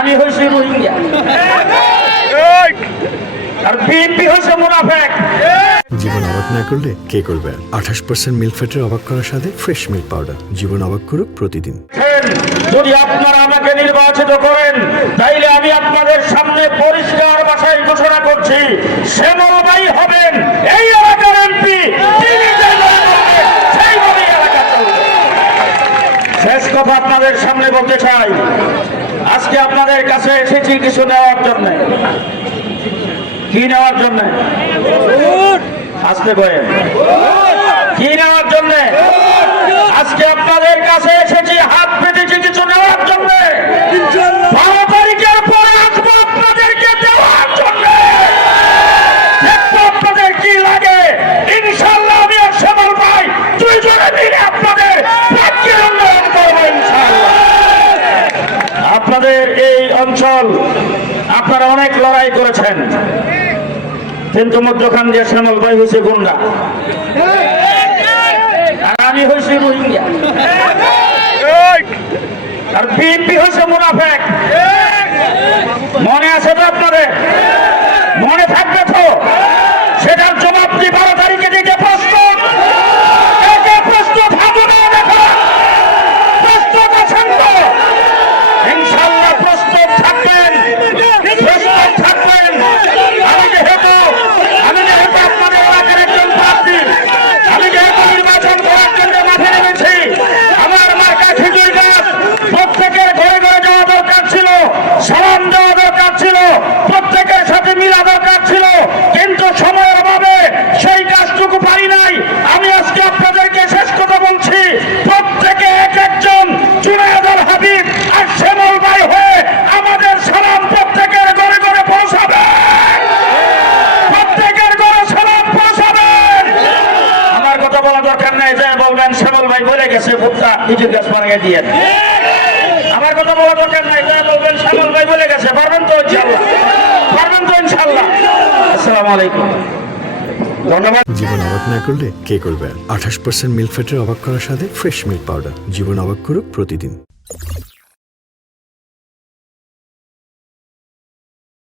আমি হয়েছি রোহিঙ্গা। আর বিএনপি হয়েছে মুনাফেক। জীবন অবাক না করলে কে করবে আঠাশ পার্সেন্ট মিল্ক ফ্যাটের অবাক করার সাথে ফ্রেশ মিল্ক পাউডার জীবন অবাক করুক প্রতিদিন। যদি আপনারা আমাকে নির্বাচিত করেন তাইলে আমি আপনাদের সামনে পরিষ্কার ভাষায় ঘোষণা করছি শ্যামলবাই হবেন এই এলাকার এমপি। শেষ কথা আপনাদের সামনে বলতে চাই আজকে আপনাদের কাছে এসেছি কিছু নেওয়ার জন্য। কি নেওয়ার জন্য? আসতে করেন কি নেওয়ার জন্য আজকে আপনাদের কাছে এসেছি হাত পেতেছি কিছু নেওয়ার জন্য বারো তারিখের পরে আসব আপনাদেরকে দেওয়ার জন্য দেখব আপনাদের কি লাগে ইনশাল্লাহ আমি আর শ্যামল ভাই দুইজনে মিলে আপনাদের রাজ্যের উন্নয়ন করব ইনশাল্লাহ আপনাদের এই অঞ্চল আপনারা অনেক লড়াই করেছেন। কিন্তু মধ্যখান যে শ্যামল ভাই হয়েছে গুন্ডা। আর আমি হয়েছি রোহিঙ্গা। আর বিএনপি হয়েছে মুনাফেক। কথা বলা দরকার নাই, যে বলবেন শ্যামল ভাই বলে গেছে, ভুট্টা নিজের গাছ বানিয়ে দিয়ে আমার কথা বলা দরকার নাই, যে বলবেন শ্যামল ভাই বলে গেছে, পারবেন তো ইনশাল্লাহ পারবেন তো ইনশাল্লাহ আসসালামু আলাইকুম। জীবন অবাক না করলে কে করবে? আঠাশ পার্সেন্ট মিল্ক ফ্যাটের অবাক করার সাথে ফ্রেশ মিল্ক পাউডার জীবন অবাক করুক প্রতিদিন।